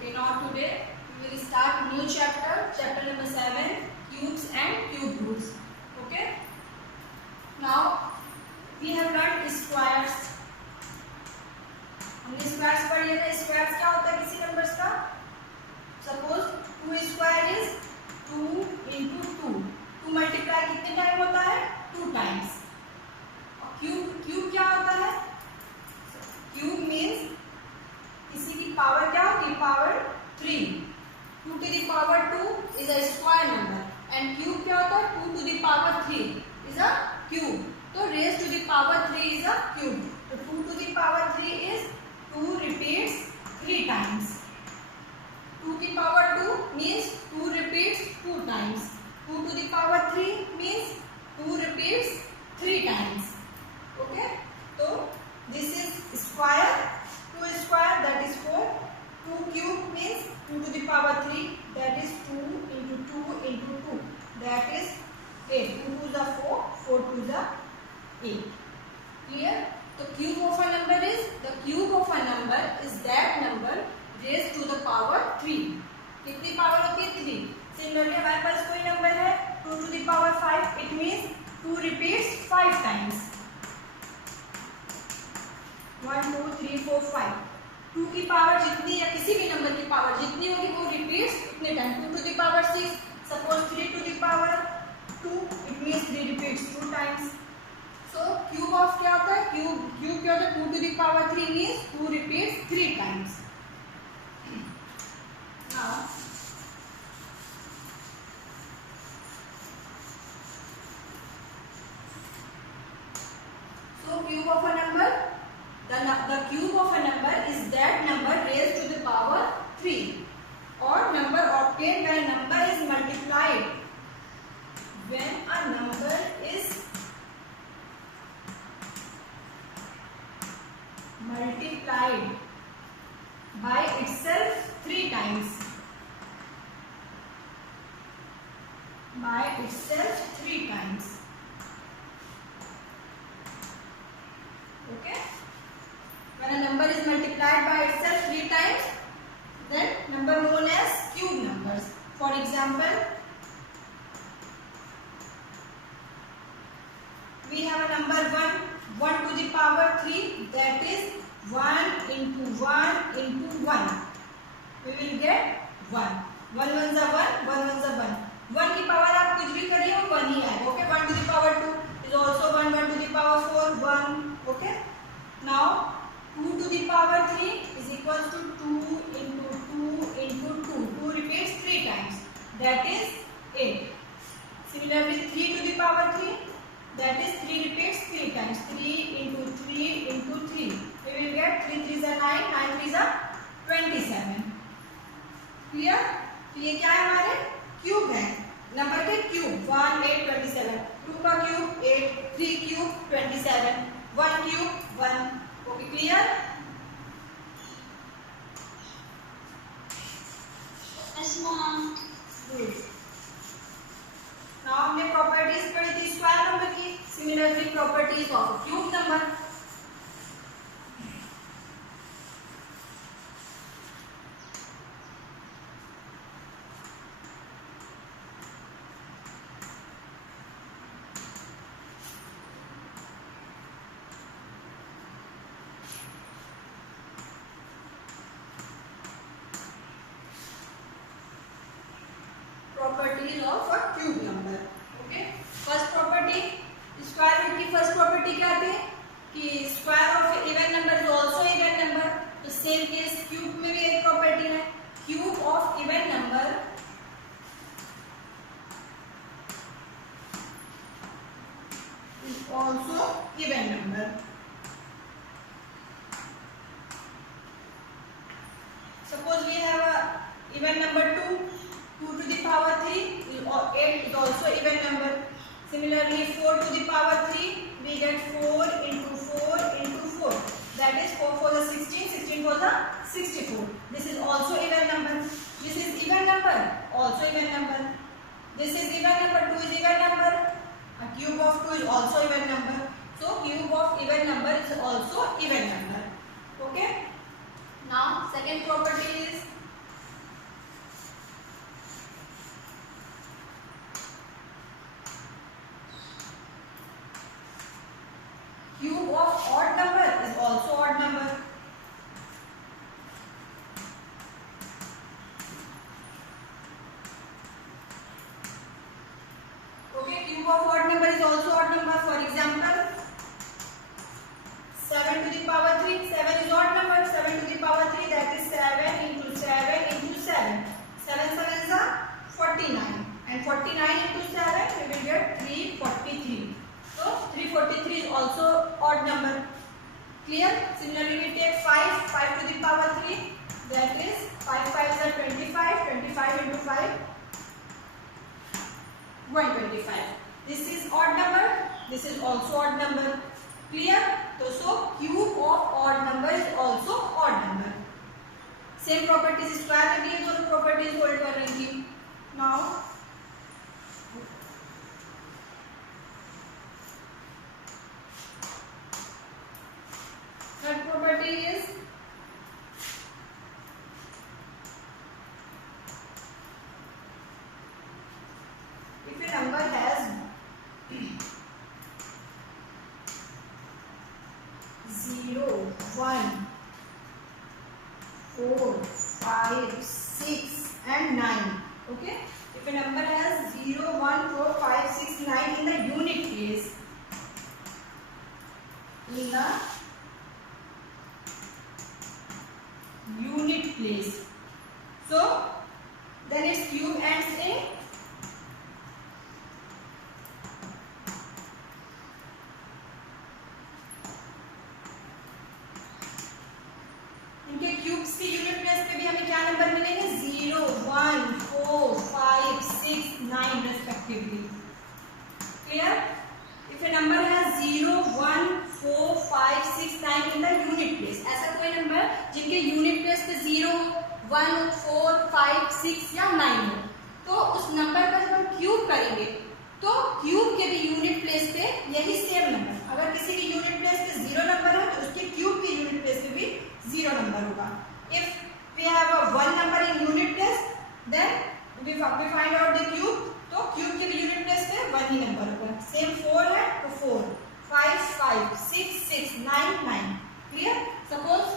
Okay, now today we will start new chapter, chapter number 7, cubes and cube roots. Okay. Now we have learned squares. हमने squares पढ़ लिया था. Squares क्या होता है किसी नंबर्स का? Suppose 2 square is 2 into 2. 2 multiply कितने टाइम होता है? 2 टाइम्स. क्यूब क्या होता है? क्यूब मीन्स किसी की पावर क्या होगी? Power 3. 2 to the power 2 is a square number and cube क्या होता है? 2 to the power 3 is a cube. तो raised to the power 3 is a cube. तो 2 to the power 3 is 2 repeats 3 times. 2 to the power 2 means 2 repeats 2 times. 2 to the power 3 means 2 repeats 3 times. Okay? So this is square. 2 square that is 4. 2 cube means 2 to the power 3 that is 2 into 2 into 2 that is 8. 2 to the 4, 4 to the 8. Clear? The cube of a number is that number raised to the power 3. कितनी power होती है? 3. Similarly हमारे पास कोई number है 2 to the power 5. It means 2 repeats 5 times. 1 2 3 4 5. 2 की power जितनी या किसी भी नंबर की पावर जितनी होगी वो रिपीट्स उतने time. 2 to the power 6. Suppose 3 to the power 2. It means 3 repeats 2 times. So cube of क्या होता है? Cube क्या होता है? 2 to the power 3 means 2 repeats 3 times. Now so cube of a number. The cube of a number is that number raised to the power 3 or number obtained when a number is multiplied. When a number is multiplied by itself 3 times. By itself 3 times. Okay? When a number is multiplied by itself 3 times, then number known as cube numbers. For example, we have a number 1 to the power 3 that is 1 into 1 into 1. We will get 1. 1 ones are 1, 1 ones are 1. 1 की power आप कुछ भी करिए वो 1 ही आएगा. Okay? 1 to the power 2 is also 1. 1 to the power 4 1. Okay? Now 2 to the power 3 is equals to 2 into 2 into 2. 2 repeats 3 times. That is 8. Similarly 3 to the power 3 that is 3 repeats 3 times. 3 into 3 into 3. We will get 3 3s are 9, 9 3s are 27. Clear? तो ये क्या है? हमारे cube है. Number के cube 1 8 27. 2 का cube 8, 3 cube 27, 1 cube 1. Okay, clear? Yes, mom. Good. Now हमने properties पढ़ी थी स्क्वायर नंबर की. Similarly properties of cube number. Properties of a cube number. Okay. First property, square root की first property क्या थी? कि square of even number is also even number. तो same case cube में भी एक property है. Cube of even number is also even number. Suppose we have a even number 2. 2 to the power 3 or 8 is also even number. Similarly 4 to the power 3 we get 4 into 4 into 4. That is 4 for the 16, 16 for the 64. This is also even number. This is even number, also even number. This is even number, 2 is even number. A cube of 2 is also even number. So cube of even number is also even number. Okay. Now second property is 125. This is odd number, this is also odd number. Clear? So cube of odd number is also odd number. Same properties square में भी ये दोनों properties hold कर रही थी. Now third property is if a number has 0, 1, 4, 5, 6 and 9. Okay, if a number has 0, 1, 4, 5, 6, 9 in the unit place, so then its cube ends in इनके cubes के unit place पे भी हमें क्या नंबर मिलेंगे 0, 1, 4, 5, 6, 9 respectively. Clear? If A number has 0, 1, 4, 5, 6, 9 in the unit place, ऐसा कोई number जिनके यूनिट प्लेस पे 0, 1, 4, 5, 6 या 9 हो, तो उस नंबर का जब हम क्यूब करेंगे तो क्यूब के भी यूनिट प्लेस पे यही सेम नंबर, अगर किसी की यूनिट प्लेस पे 0 नंबर है तो उसके क्यूब के यूनिट प्लेस पे भी 0 नंबर होगा. If we have a 1 number in unit place, then we find out the cube, तो क्यूब के भी यूनिट प्लेस पे 1 ही नंबर होगा. सेम 4 है तो 4, 5, 5, 6, 6, 9, 9. Clear? Suppose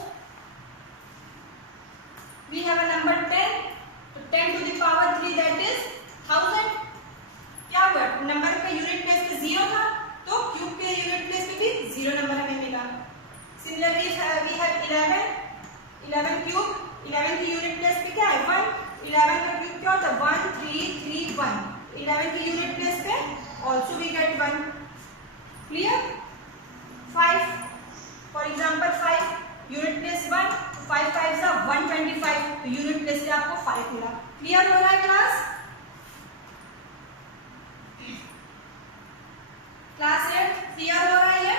we have a number 10, तो 10 to the power 3 that is 1000. क्या हुआ? नंबर का यूनिट प्लेस पे 0 था तो क्यूब के यूनिट प्लेस पे भी 0 नंबर हमें मिला. Similarly, we have 11 क्यूब, 11 की यूनिट प्लेस पे क्या है 1, 11 का क्यूब क्या होता है 1, 3, 3, 1. 11 की यूनिट प्लेस पे also we get 1. Clear? 5, for example 5 unit place 1, 5 5 is 125, तो यूनिट प्लेस पे आपको 5 मिला. क्लियर हो रहा है क्लास? क्लास है क्लियर हो रहा है?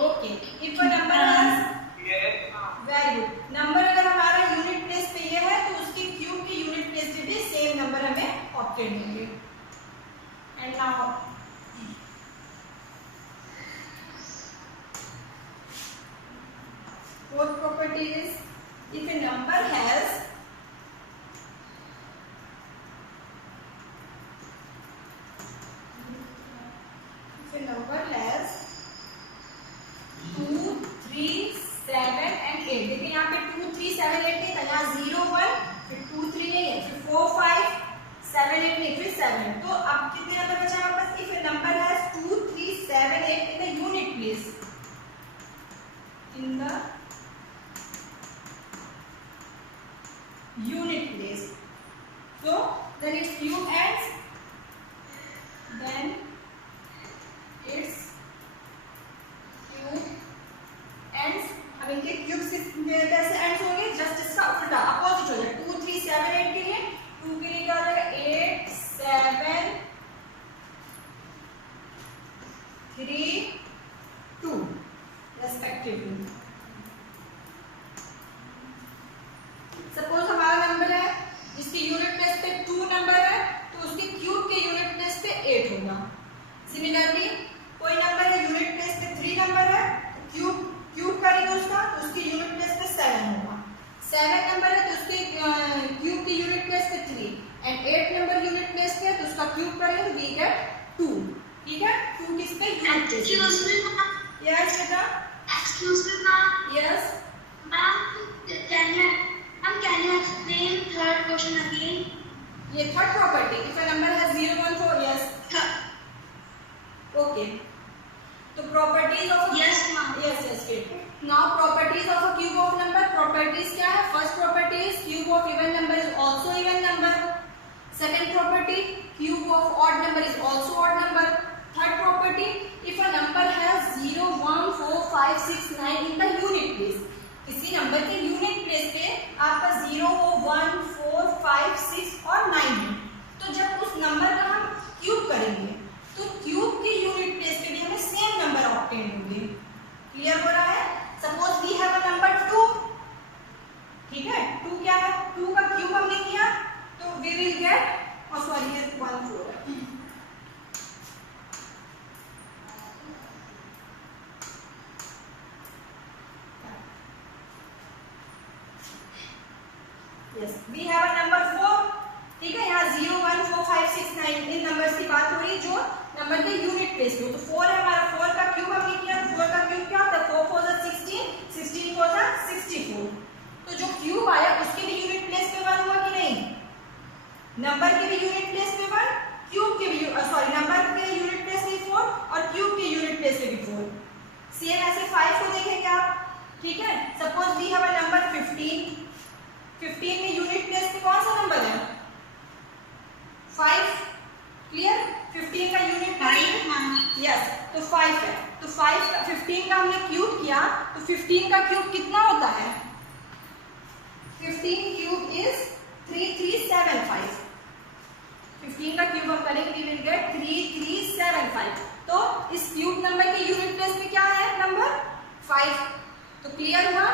Okay. If a number has very good. Number अगर हमारा यूनिट प्लेस पे ये है तो उसके क्यूब के यूनिट प्लेस पे भी सेम नंबर हमें ऑब्टेन होंगे. And now fourth property is if a number has if a number has 2, 3, 7 and 8. देखिए यहाँ पे 2, 3, 7, 8 नहीं था, यहाँ 0, 1, फिर 2, 3 नहीं है, फिर 4, 5, 7, 8 नहीं, फिर 7. तो अब कितने नंबर बचा हमारे पास? If a number has 2, 3, 7, 8 in the unit place, in the unit place, so then its cube ends, then its cube ends. अब इनके क्यूब्स कैसे एंड्स होंगे? जस्ट इसका उल्टा अपोजिट हो जाएगा. 2, 3, 7, 8 के लिए 2 के लिए क्या हो जाएगा 8, 7, 3, 2 रेस्पेक्टिवली. सपोज हमारा नंबर है जिसकी यूनिट प्लेस पे 2 नंबर है तो उसके क्यूब के यूनिट प्लेस पे 8 होगा. सिमिलरली कोई नंबर है यूनिट प्लेस पे 3 नंबर है तो क्यूब करेंगे उसका तो उसकी यूनिट प्लेस पे 7 होगा. 7 नंबर है तो उसके क्यूब की यूनिट प्लेस पे 3 एंड 8 नंबर यूनिट प्लेस पे तो उसका क्यूब करेंगे तो वी गेट 2. ठीक है? 2 किस पे? Excuse me, ma'am. यस बेटा. Excuse me, ma'am. Yes. Ma'am, can you explain third question again? ये third property. If a number has 0, 1, 4. Yes. Okay. तो properties of Yes, ma'am. Yes great. Now properties of a cube of number. Properties क्या है? First property is cube of even number is also even number. Second property, cube of odd number is also odd number. Third property, if a number has 0, 1, 4, 5, 6, 9 in the unit place. किसी number के unit place पे आपका 0 हो, 1, 4, 5, 6 और 9 है। तो जब उस नंबर का हम क्यूब करेंगे तो क्यूब के यूनिट प्लेस पे भी हमें सेम नंबर ऑब्टेन होंगे। क्लियर हो रहा है? Suppose we have a number 2, ठीक है, 2 क्या है, 2 का क्यूब हमने किया तो वी विल गेट, और सॉरी ये 1 4 है, yes we have a number 4, ठीक है, यहाँ 0 1 4 5 6 9 इन नंबर्स की बात हो रही है जो नंबर के यूनिट प्लेस पे हो। तो 4 है हमारा, 4 का क्यूब हमने किया, 4 का क्यूब क्या होता है, 4 4 16, 16 4 64। तो जो क्यूब आया उसके भी यूनिट प्लेस पे 1 हुआ कि नहीं, नंबर के भी यूनिट प्लेस पे 1, क्यूब के भी सॉरी नंबर के यूनिट प्लेस पे 4 और क्यूब के यूनिट प्लेस पे भी 4। सेम ऐसे 5 को देखेंगे आप, ठीक है, suppose we have a number 15, 15 में यूनिट प्लेस पे कौन सा नंबर है, 5, क्लियर, 15 का यूनिट प्लेस यस तो 5 है, तो 5 का 15 का हमने क्यूब किया तो 15 का क्यूब कितना होता है, 15 क्यूब इज 3375, 15 का क्यूब हम करेंगे वी विल गेट 3375। तो इस क्यूब नंबर के यूनिट प्लेस पे क्या है नंबर 5। तो क्लियर हुआ,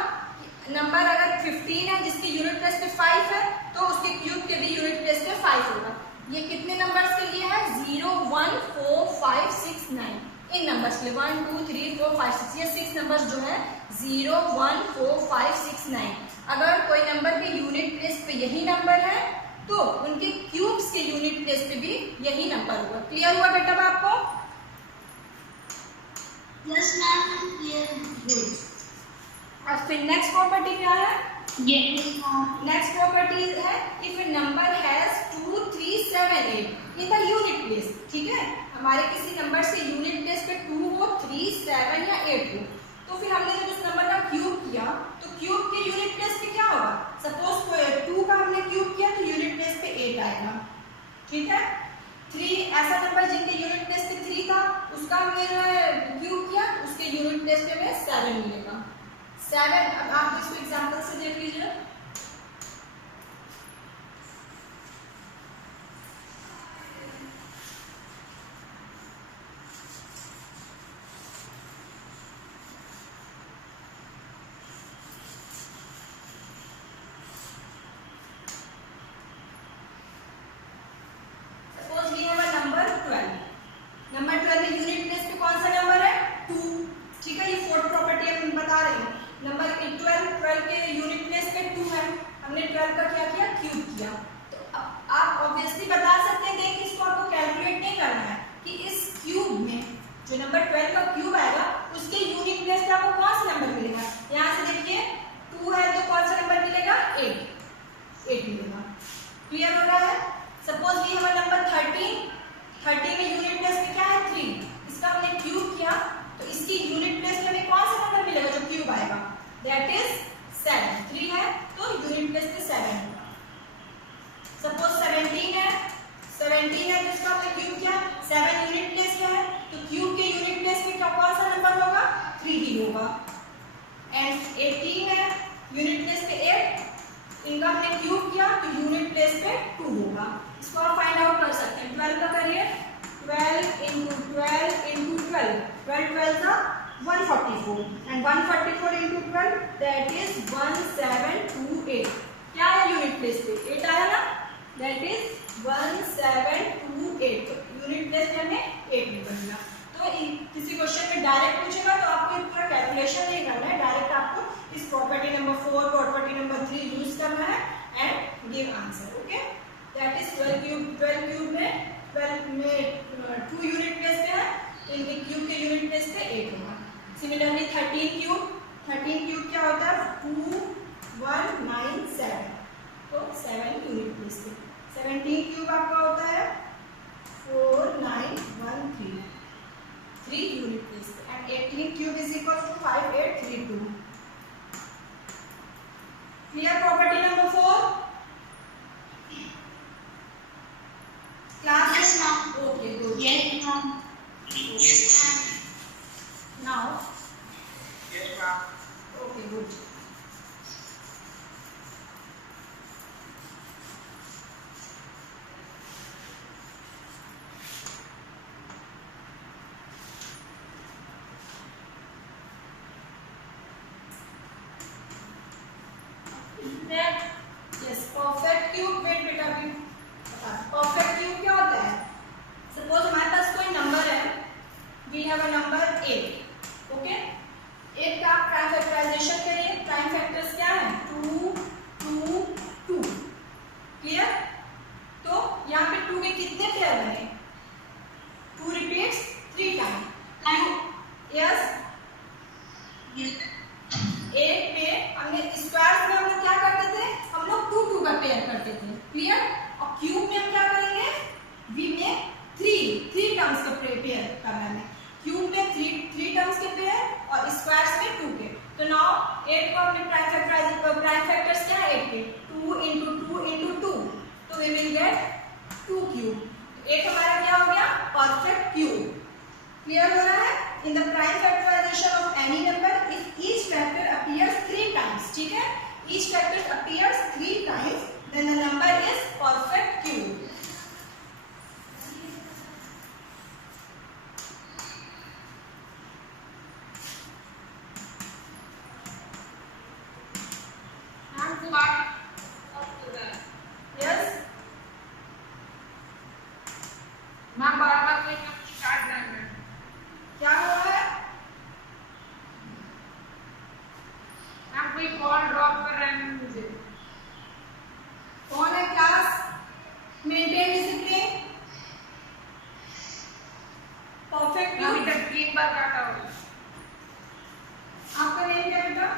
नंबर अगर 15 है जिसके यूनिट प्लेस पे 5 है तो उसके क्यूब के भी यूनिट प्लेस पे 5 होगा। ये कितने नंबर्स के लिए है, 0 1 4 5 6 9 इन नंबर्स के लिए, 1 2 3 4 5 6, ये 6 नंबर्स जो है 0 1 4 5 6 9। अगर कोई नंबर के यूनिट प्लेस पे यही नंबर है तो उनके क्यूब्स के यूनिट प्लेस पे भी यही नंबर होगा। क्लियर हुआ बेटा आपको? Yes ma'am, clear. गुड। और फिर नेक्स्ट प्रॉपर्टी क्या है, नेक्स्ट प्रॉपर्टी है if A number has 2 3 7 8 in the unit place, ठीक है, हमारे किसी नंबर से यूनिट प्लेस पे 2 हो, 3 7 या 8 हो, तो फिर हमने जब उस नंबर का क्यूब किया तो क्यूब के यूनिट प्लेस पे क्या होगा, सपोज 2 का हमने क्यूब किया तो यूनिट प्लेस पे 8 आएगा, ठीक है, 3 ऐसा नंबर जिनके यूनिट प्लेस पे 3 था उसका हमने क्यूब किया उसके यूनिट प्लेस पे हमें 7 मिलेगा, 7। अब आप इसको एग्जांपल से देख लीजिए, suppose we have a number 12, number 12 में यूनिट प्लेस पे कौन सा नंबर है 2, ठीक है, ये फोर्थ प्रॉपर्टी हम बता रहे हैं, नंबर 12 के यूनिट प्लेस पे 2 है, हमने 12 का क्या किया क्यूब किया, तो अब आप ऑब्वियसली बता सकते हैं, देखिए इसको आपको कैलकुलेट नहीं करना है कि इस क्यूब में जो नंबर 12 का क्यूब आएगा उसके यूनिट प्लेस पे आपको कौन सा नंबर मिलेगा, यहाँ से देखिए 2 है तो कौन सा नंबर मिलेगा 8 मिलेगा। क्लियर हो रहा है? Suppose we have a number 13 में यूनिट प्लेस पे क्या है 3, इसका हमने क्यूब किया तो इसकी यूनिट प्लेस पे हमें कौन सा नंबर मिलेगा जो क्यूब आएगा, दैट इज 7, 3 है तो यूनिट प्लेस पे 7 होगा। सपोज 17 है तो इसका हमने क्यूब किया, 7 यूनिट प्लेस क्या है तो क्यूब के यूनिट प्लेस पे कौन सा नंबर होगा 3 ही होगा। एंड 18 है यूनिट प्लेस पे 8, इनका हमने क्यूब किया तो यूनिट प्लेस पे 2 होगा। इसको आप फाइंड आउट कर सकते हैं, 12 का करिए, 12 into 12 into 12, 12 12 144 and 144 into 12 that is 1728। क्या है यूनिट प्लेस पे 8 आया ना, that is 1728, यूनिट प्लेस पे हमें 8 निकलेगा। तो किसी क्वेश्चन में डायरेक्ट पूछेगा तो आपको इतना कैलकुलेशन नहीं करना है, डायरेक्ट आपको इस property number 4 property number 3 use करना है and give answer. Okay, that is 12 cube में 12 में 2 यूनिट प्लेस पे है, इनके क्यूब के यूनिट प्लेस पे 8 होगा। सिमिलरली 13 क्यूब क्या होता है 2 1 9 7, तो 7 यूनिट प्लेस पे। 17 क्यूब आपका होता है 4 9 1 3, 3 यूनिट प्लेस पे, and 18 cube is equal to 5 8 3 2। Clear property number 4 class? Yes, ma'am. Okay, good. Yes, ma'am. Yes, ma'am. Now, Yes, ma'am. okay, good. Yes, perfect cube. Wait बेटा, अभी perfect cube क्या होता है? Suppose हमारे पास कोई number है, we have a number 8, okay. 8 का आप प्राइम फैक्टराइजेशन करिए। प्राइम फैक्टर्स क्या है? 2 2 2, क्लियर? तो यहाँ पे 2 के कितने पेयर बने? 2 रिपीट्स 3 टाइम। यस, 8 पे हमने स्क्वायर्स में हम लोग क्या करते थे? हम लोग 2 2 का पेयर करते थे, क्लियर? और क्यूब में हम क्या करेंगे? वी में 3 टर्म्स का पेयर करना है। क्यूब में 3 टर्म्स के पेयर और स्क्वायर्स में 2 के। तो नाउ 8 को हमने प्राइम फैक्टर्स क्या है 8 के? 2 into 2 into 2, तो वी विल गेट 2 क्यूब। 8 हमारा क्या हो गया? Perfect cube. क्लियर हो रहा है? In the prime factorization of any number, if each factor appears 3 times, ठीक है, each factor appears 3 times, then the number is perfect cube. Yes, क्या हो रहा है? कोई कॉल ड्रॉप कर रहे हैं मुझे। कौन है क्लास? Maintain discipline. परफेक्ट अभी क्यूब। तक 3 बार काटा होगा। आपका नेम क्या है बेटा?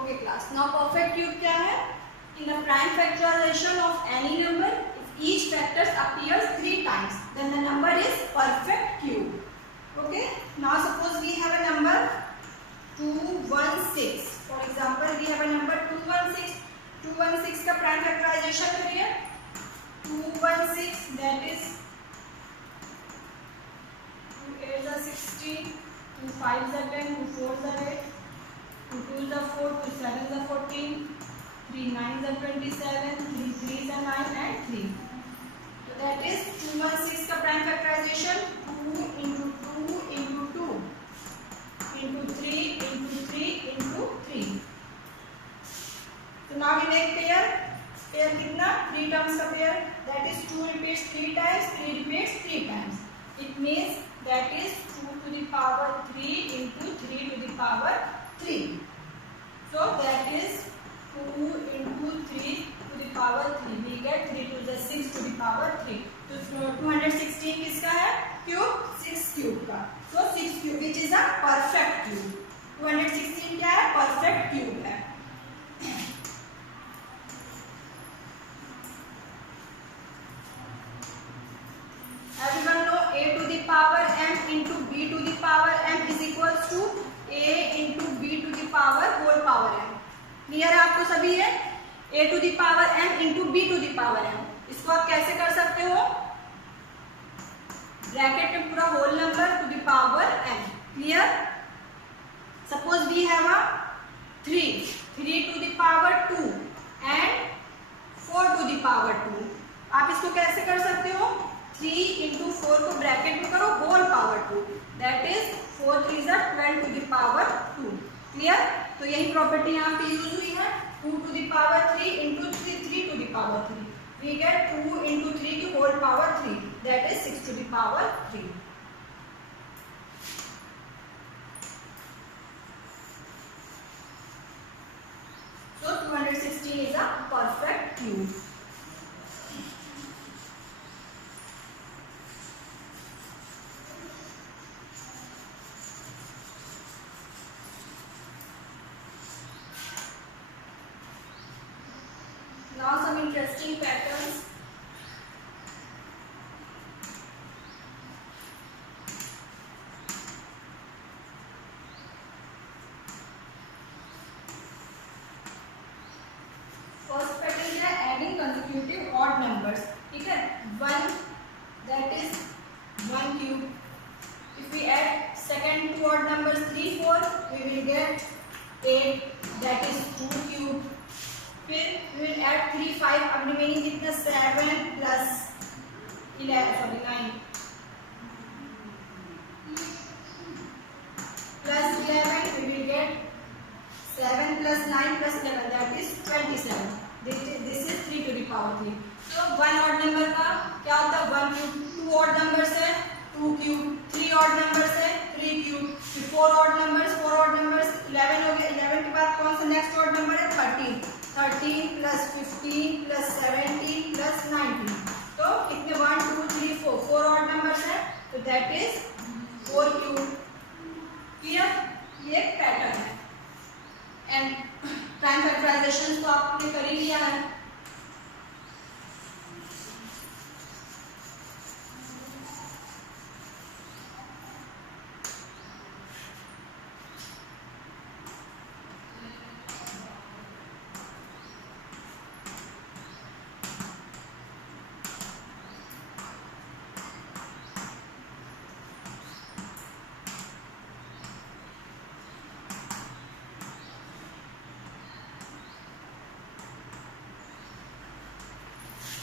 Okay class, now perfect cube क्या है? In the prime factorization of any number, if each factors appears 3 times, then the number is perfect cube. Okay, now suppose we have a number 216, for example we have a number 216। 216 का prime factorization करिए। 216 that is 2 8 are 16, 2 5 are 10, 2 4 are 8, 2 2 are 4, 2 7 are 14, 3 9 are 27, 3 3 are 9 and 3. So that is 216 का prime factorisation 2 into 2 into 2 into 3 into 3 into 3. So now we make pair. Pair कितना? 3 terms का pair. That is 2 repeats 3 times, 3 repeats 3 times. It means that is 2 to the power 3 into 3 to the power 3. So that is 2 into 3 to the power 3. We get 3 to the 6 to the power 3. तो 216 किसका है? Cube, 6 cube का। So 6 cube which is a perfect cube. 216 क्या है? Perfect cube है। Everyone know a to the power m into b to the power m is equals to a into b to the power whole power m. Clear है आपको सभी है? a to the power m into b to the power m. इसको आप कैसे कर सकते हो? ब्रैकेट में पूरा whole number to the power n. Clear? Suppose we have a 3 to the power 2 and 4 to the power 2. आप इसको कैसे कर सकते हो? 3 into 4 को ब्रैकेट में करो whole power 2, that is 4 3 are 12 to the power 2. Clear? तो यही प्रॉपर्टी यहाँ पे यूज हुई है। 2 to the power 3 into 3 to the power 3. We get 2 into 3 की whole power 3, that is 6 to the power 3. So 216 is a perfect cube. Now some interesting patterns. First pattern है adding consecutive odd numbers. ठीक है? 1 that is 1 cube. If we add second two odd numbers 3 4, we will get 8 that is 2 cube. फिर we will add 3 5, अब remaining कितना 7 plus 11 9 plus 11 9 plus 11, that is 27. This is 3 to the power 3. So 1 odd number का क्या होता है? 1 cube. 2 odd numbers है 2 cube. 3 odd numbers है 3 cube. 4 odd numbers 11 हो गया. 11 के बाद कौन सा नेक्स्ट odd number है? 13. 13 plus 15 plus 17 plus 19. तो कितने 1 2 3 4 odd numbers है, तो that is 4 cube. क्लियर? ये पैटर्न है. एंड प्राइम फैक्टराइजेशन तो आपने कर ही लिया है.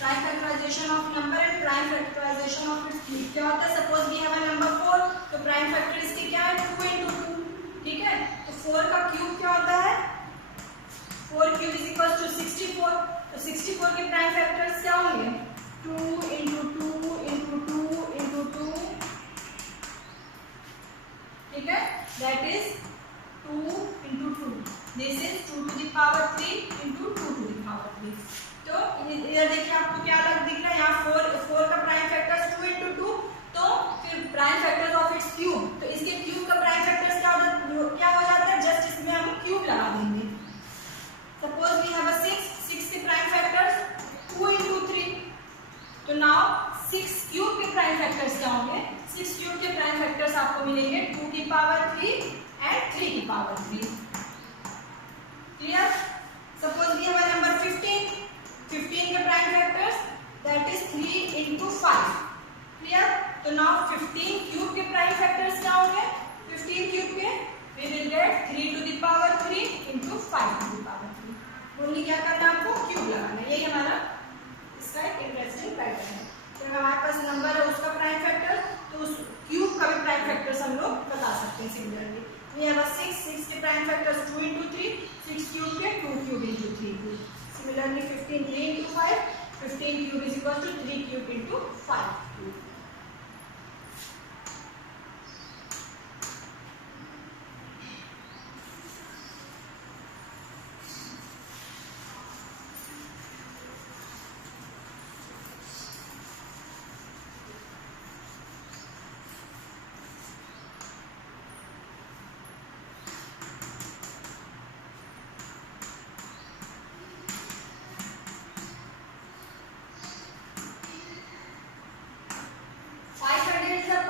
Prime factorization of number and prime factorization of its cube. क्या होता है? Suppose we have a number 4, तो prime factor इसके क्या है? 2 into 2. ठीक है? तो 4 का क्यूब क्या होता है? 4 cube is equals to 64. तो 64 के prime factors क्या होंगे? 2 into 2 into 2 into 2. ठीक है? That is 2 into 2. This is 2 to the power 3 into 2 to the power 3. तो इधर देखिए आपको क्या अलग दिख रहा है? यहाँ 4 का प्राइम फैक्टर्स 2 into 2, तो फिर prime factors of its cube, तो इसके क्यूब का प्राइम फैक्टर्स क्या हो जाता है? जस्ट इसमें हम क्यूब लगा देंगे. सपोज वी हैव अ 6 के प्राइम फैक्टर्स 2 into 3, तो नाउ 6 क्यूब के प्राइम फैक्टर्स क्या होंगे? 6 क्यूब के प्राइम फैक्टर्स आपको मिलेंगे 2 की पावर 3 एंड 3 की power 3. Clear? Suppose we have a number 15 के prime factors that is 3 into 5. Clear? तो नाउ 15 क्यूब के प्राइम फैक्टर्स क्या होंगे? 15 क्यूब के we will get 3 to the power 3 into 5 to the power 3. बोलिए क्या करना है आपको? क्यूब लगाना है. यही हमारा इसका एक इंटरेस्टिंग पैटर्न है. तो हमारे पास नंबर है उसका प्राइम फैक्टर, तो उस क्यूब का भी प्राइम फैक्टर्स हम लोग बता सकते हैं. सिमिलरली वी हैव अ 6 के प्राइम फैक्टर्स 2 into 3, 6 क्यूब के 2 cube into 3 cube. Similarly 15 3 into 5, 15 cube is equal to 3 cube into 5 cube.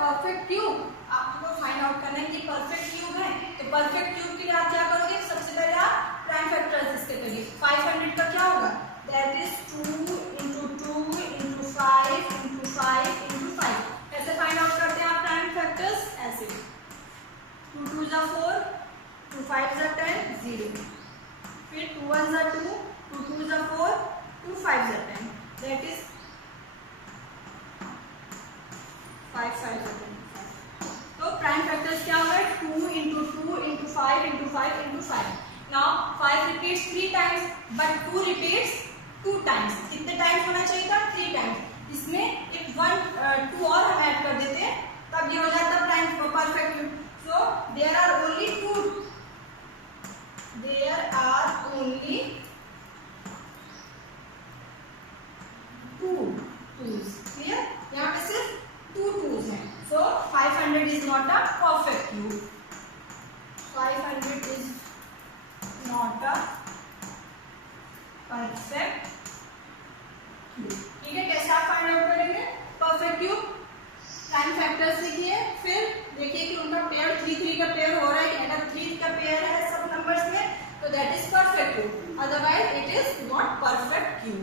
Perfect cube आपको फाइंड आउट करना है कि परफेक्ट क्यूब है. तो परफेक्ट क्यूब के लिए आप क्या करोगे? सबसे पहले आप प्राइम फैक्टर्स इसके करिए. 500 का क्या होगा? That is 2 into 2 into 5 into 5 into 5. कैसे फाइंड आउट करते हैं आप प्राइम फैक्टर्स? ऐसे 2 2s are 4, 2 5s are 10, 0. फिर 2 1s are 2, 2 2s are 4, 2 5s are 10. That is 5 5 are 10. तो प्राइम फैक्टर्स क्या होगा? 2 into 2 into 5 into 5 into 5. Now 5 repeats 3 times, but 2 repeats 2 times. कितने टाइम्स होना चाहिए था? 3 टाइम्स. इसमें एक 2 और हम ऐड कर देते हैं, तब ये हो जाता है prime perfect cube. So there are only 2. There are only 2 2s. Clear? यहाँ पे सिर्फ 2 2s हैं. So 500 is not a perfect cube. 500 is not a perfect cube. ठीक है? कैसे आप फाइंड आउट करेंगे परफेक्ट क्यूब? प्राइम फैक्टर्स लिखिए, फिर देखिए कि उनका पेयर 3 3 का पेयर हो रहा है. अगर 3 का पेयर है सब नंबर्स में, तो that is perfect cube. Otherwise it is not perfect cube.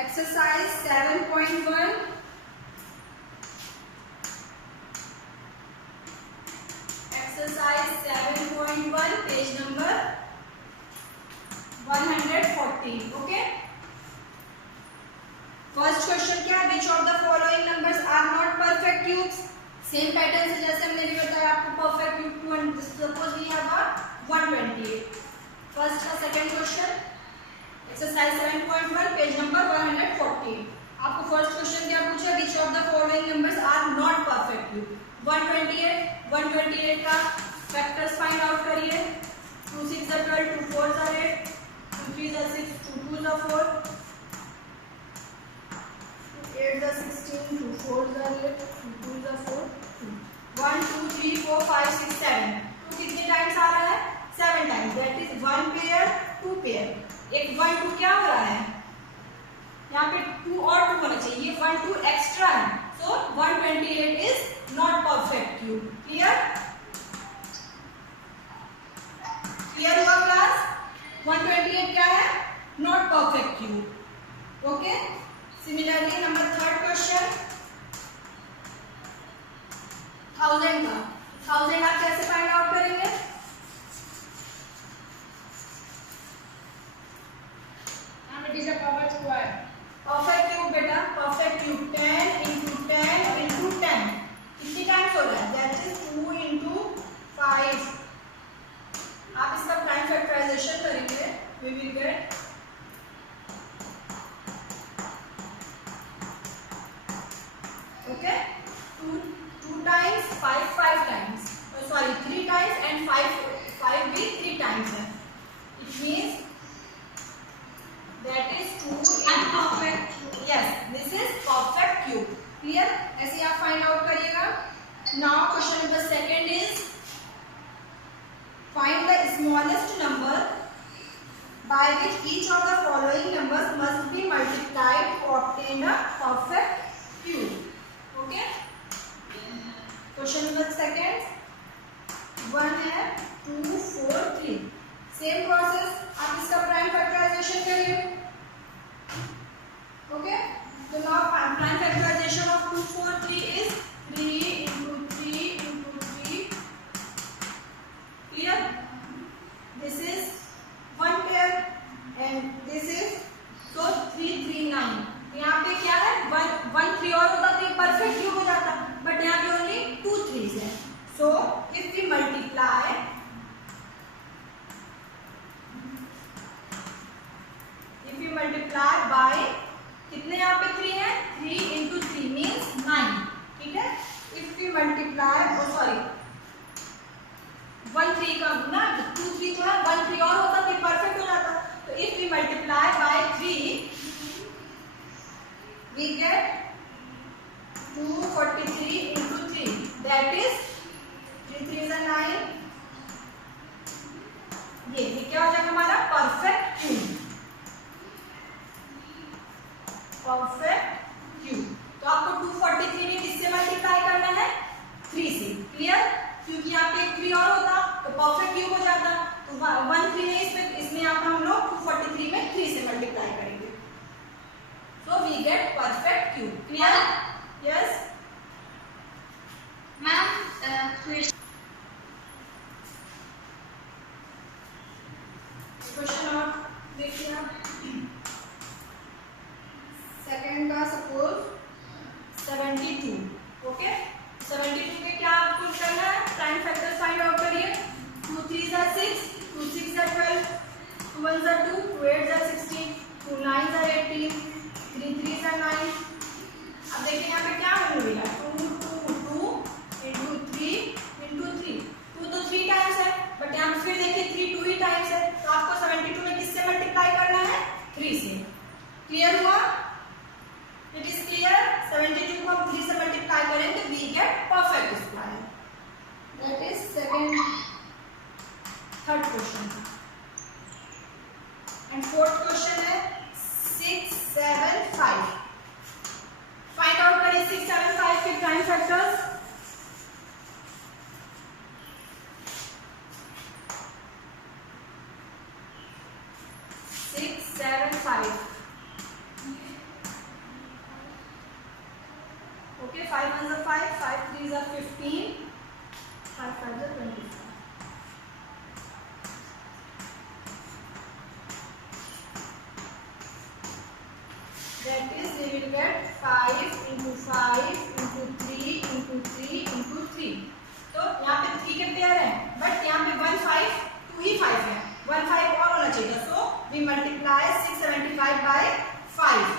Exercise 7.1. Exercise 7.1, page number 140. Okay. First question क्या है, which of the following numbers are not perfect cubes. Same pattern से जैसे हमने भी बताया आपको perfect cube, suppose we have got 128। First का second question exercise 7.1 page number 140। आपको फर्स्ट क्वेश्चन क्या पूछा, which of the following numbers are not perfect cube. 128 का फैक्टर्स फाइंड आउट करिए। 2 6 12, 2 4 8, 2 3 6, 2 2 4, 8 16, 2 4 8, 2 2 4, 1 2 3 4 5 6 7। 2 कितने टाइम्स आ रहा है, 7 times. That is 1 pair 2 pair. एक 1 2 क्या हो रहा है, यहाँ पे 2 और 2 होना चाहिए, ये 1 2 एक्स्ट्रा है। सो 128 is not perfect cube. Clear, clear हुआ क्लास। 128 क्या है, not perfect cube. Okay, similarly number third question 1000 का। 1000 आप कैसे फाइंड आउट करेंगे, परफेक्ट क्यूब बेटा, परफेक्ट क्यूब 10 into 10 into 10 कितनी टाइम्स हो रहा है, दैट इज 2 into 5। आप इसका प्राइम फैक्टराइजेशन करेंगे, we will get okay 2 times 5 times, sorry 3 times and 5 भी 3 times है। It means that is 2 into perfect cube. Yes, this is perfect cube. Clear? ऐसे आप find out करिएगा। Now question number second is find the smallest number by which each of the following numbers must be multiplied to obtain a perfect cube. Okay? Question number second 1 है 2 4 3। Same process, आप इसका prime factorization करिए। Okay, तो now prime factorization of 2 4 3 is 3 into 3 into 3। Clear, this is 1 pair and this is so 3 3 9। यहाँ पे क्या है, 1 3 और होता तो परफेक्ट क्यूब हो जाता, बट यहाँ पे ओनली 2 3s है। So if we multiply by कितने, यहाँ पे 3 है, 3 into 3 मीन्स 9। ठीक है, इफ वी मल्टीप्लाई, सॉरी 1 3 का ना 2 3 तो है, 1 3 और होता तो परफेक्ट हो जाता। तो if we multiply by 3 we get 243 into 3, that is 3 3 is 9। ये क्या हो जाएगा हमारा परफेक्ट क्यूब, परफेक्ट क्यूब। तो आपको 243 ने किससे मल्टीप्लाई करना है, 3 से। क्लियर, क्योंकि यहाँ पे 3 और होता तो परफेक्ट क्यूब हो जाता। तो 1 3 है इसमें आप हम लोग 243 में 3 से मल्टीप्लाई करेंगे, so we get perfect cube. Clear, yes ma'am. Question और देखिए आप, सेकंड का सपोज 72। ओके, 72 के क्या आपको करना है, प्राइम फैक्टर फाइंड आउट करिए। 2 3 are 6, 2 6 are 12, 2 1 are 2, 2 8 are 16, 2 9 are 18, 3 3 are 9। अब देखिए यहाँ पे क्या मिलेगा, 2 2 2 into 3 into 3। 2 तो 3 टाइम्स है, बट यहाँ पे फिर देखिए 3 2 ही टाइम्स है, तो आपको 72 में किससे मल्टीप्लाई करना है, 3 से। क्लियर हुआ, इट इज क्लियर। 72 को हम 3 से मल्टीप्लाई करें तो we get perfect square, that is third question. And fourth question है 6 7 5। फाइंड आउट करें 6 7 5 के prime factors. Okay, 5 1s are 5, 5 3s are 15, 5 5s are 25. That is, we will get 5 into 5 into 3 into 3 into 3. तो यहाँ पे 3 के pair है, but यहाँ पे 1 5 2 ही 5 है, 1 5 और होना चाहिए. So we multiply 675 by 5.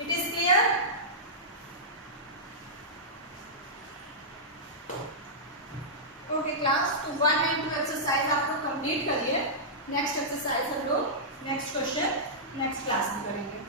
It is clear? Okay class, तो 1 and 2 एक्सरसाइज आप लोग कंप्लीट करिए. नेक्स्ट एक्सरसाइज हम लोग नेक्स्ट क्वेश्चन नेक्स्ट क्लास में करेंगे.